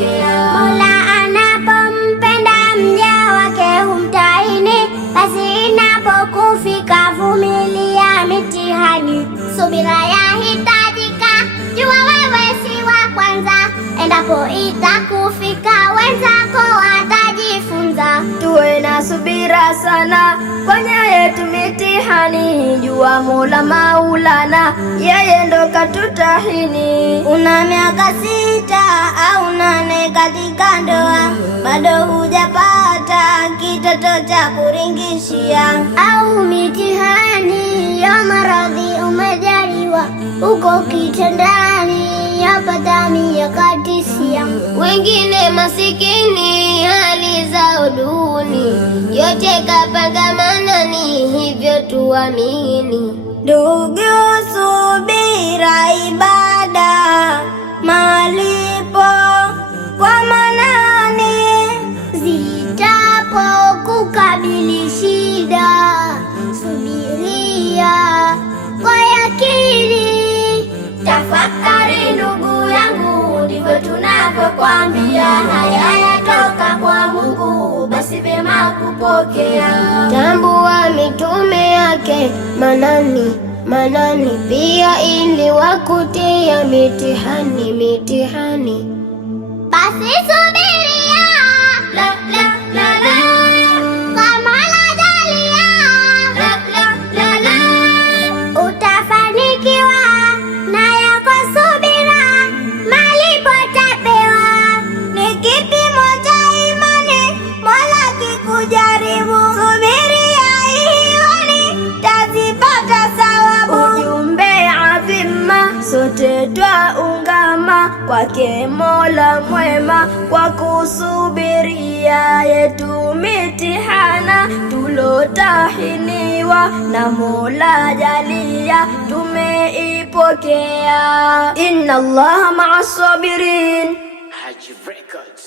kupokea. Mola anapompenda mja wake humtahini, basi inapokufika vumilia mitihani. Subira yahitajika, jua wewe si wa kwanza, endapo itakufika wenzako watajifunza. Tuwe na subira sana kwenye yetu mitihani, jua Mola Maulana yeye ndo katutahini. Una miaka 6 au 8 katika ndoa, bado hujapata kitoto cha kuringishia, au mitihani ya maradhi umejaliwa, uko kitandani yapata miaka 9. Wengine masikini hali zao duni, yote kapanga Manani, hivyo tuamini. Ndugu, subira ibada, malipo kwa Manani. Zitapo kukabili shida, subiria kwa yakini. Tafakari ndugu yangu, ndivyo tunavyokwambia, haya yatoka kwa Mungu, basi vema kupokea. Tambua mitume yake Manani pia ili wakutia mitihani. Basi subiria, la la la la, kama la jalia, la la la la, utafanikiwa na yako subira, malipo tapewa. Ni kipimo cha imani Mola kikujaribu, subiria ihoni tazipata sawabu. Ujumbe adhima sote twaungama kwake Mola mwema, kwa kusubiria yetu mitihana tulotahiniwa na Mola jalia tumeipokea. Inna Allaha ma'as sabirin. Haji Records.